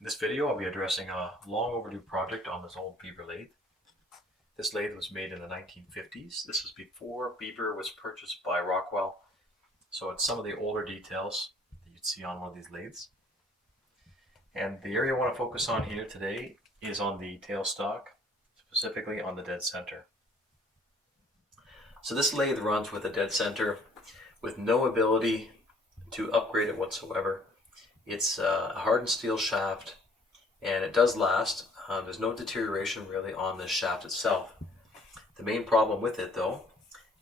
In this video, I'll be addressing a long overdue project on this old Beaver lathe. This lathe was made in the 1950s. This was before Beaver was purchased by Rockwell, so it's some of the older details that you'd see on one of these lathes. And the area I want to focus on here today is on the tailstock, specifically on the dead center. So this lathe runs with a dead center with no ability to upgrade it whatsoever. It's a hardened steel shaft, and it does last. There's no deterioration really on this shaft itself. The main problem with it though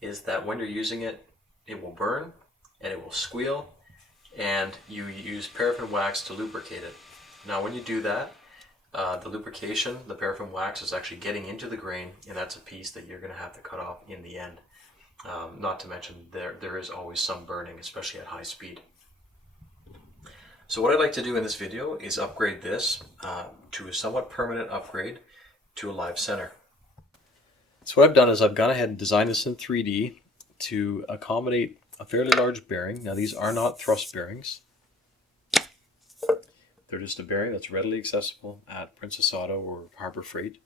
is that when you're using it, it will burn and it will squeal, and you use paraffin wax to lubricate it. Now when you do that, the lubrication, the paraffin wax, is actually getting into the grain, and that's a piece that you're going to have to cut off in the end. Not to mention there is always some burning, especially at high speed. So what I'd like to do in this video is upgrade this to a somewhat permanent upgrade to a live center. So what I've done is I've gone ahead and designed this in 3D to accommodate a fairly large bearing. Now these are not thrust bearings. They're just a bearing that's readily accessible at Princess Auto or Harbor Freight.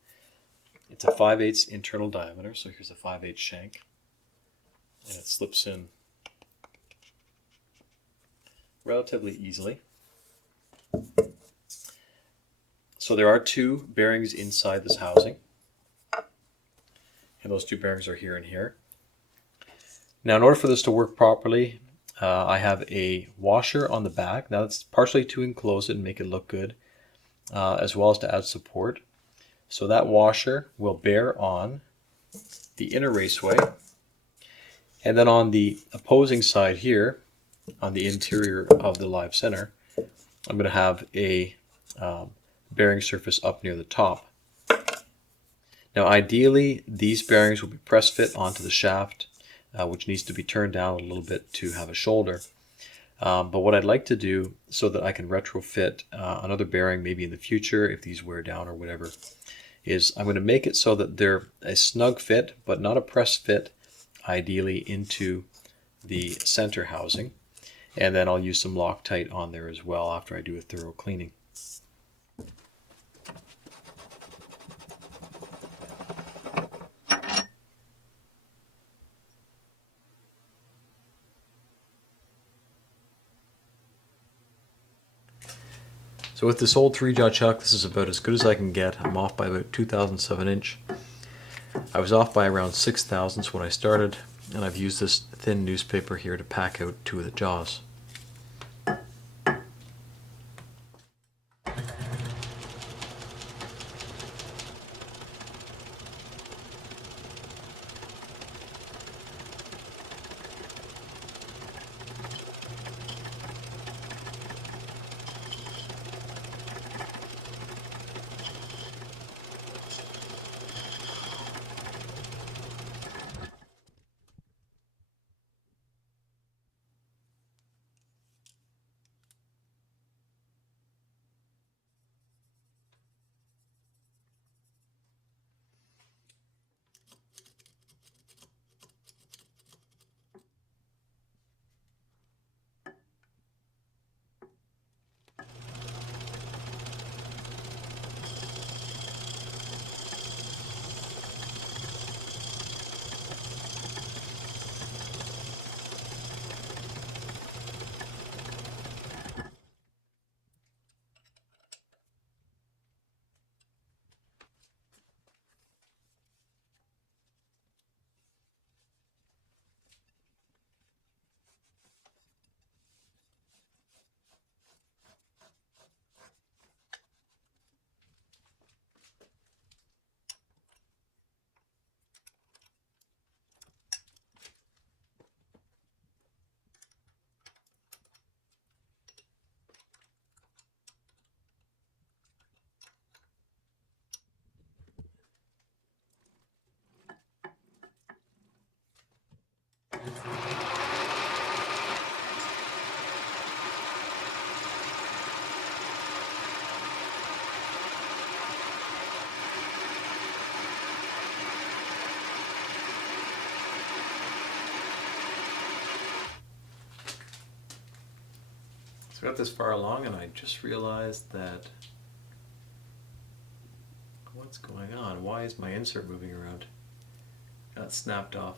It's a 5/8 internal diameter, so here's a 5/8 shank, and it slips in relatively easily. So there are two bearings inside this housing, and those two bearings are here and here. Now in order for this to work properly, I have a washer on the back. Now that's partially to enclose it and make it look good, as well as to add support. So that washer will bear on the inner raceway, and then on the opposing side here, on the interior of the live center, I'm going to have a bearing surface up near the top. Now ideally these bearings will be press fit onto the shaft, which needs to be turned down a little bit to have a shoulder. But what I'd like to do so that I can retrofit another bearing maybe in the future if these wear down or whatever, is I'm going to make it so that they're a snug fit but not a press fit, ideally into the center housing. And then I'll use some Loctite on there as well after I do a thorough cleaning. So with this old 3-jaw chuck, this is about as good as I can get. I'm off by about 2,007 inch. I was off by around 6 thousandths when I started, and I've used this thin newspaper here to pack out 2 of the jaws. So I got this far along and I just realized that What's going on? Why is my insert moving around? Got snapped off.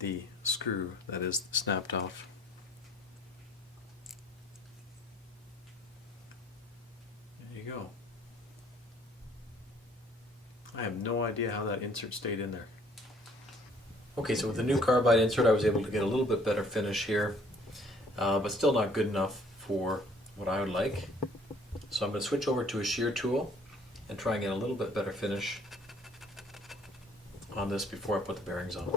The screw that is snapped off. There you go. I have no idea how that insert stayed in there. Okay, so with the new carbide insert I was able to get a little bit better finish here, but still not good enough for what I would like. So I'm going to switch over to a shear tool and try and get a little bit better finish on this before I put the bearings on.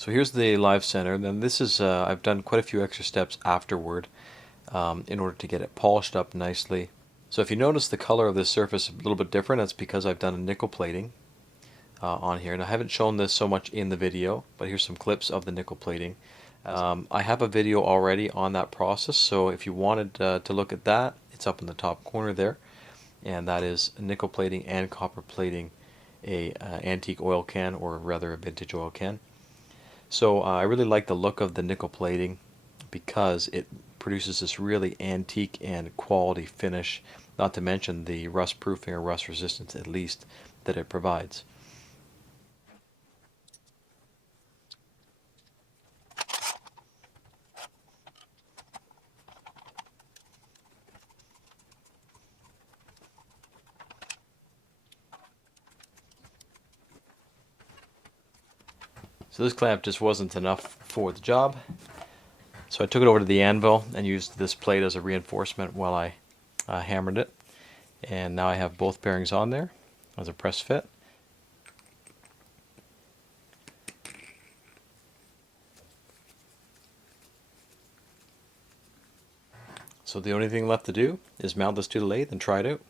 So here's the live center. Then this is, I've done quite a few extra steps afterward in order to get it polished up nicely. So if you notice the color of this surface a little bit different, that's because I've done a nickel plating on here. And I haven't shown this so much in the video, but here's some clips of the nickel plating. I have a video already on that process, so if you wanted to look at that, it's up in the top corner there. And that is nickel plating and copper plating a antique oil can, or rather a vintage oil can. So I really like the look of the nickel plating because it produces this really antique and quality finish, not to mention the rust proofing or rust resistance at least that it provides. So this clamp just wasn't enough for the job. So I took it over to the anvil and used this plate as a reinforcement while I hammered it. And now I have both bearings on there as a press fit. So the only thing left to do is mount this to the lathe and try it out.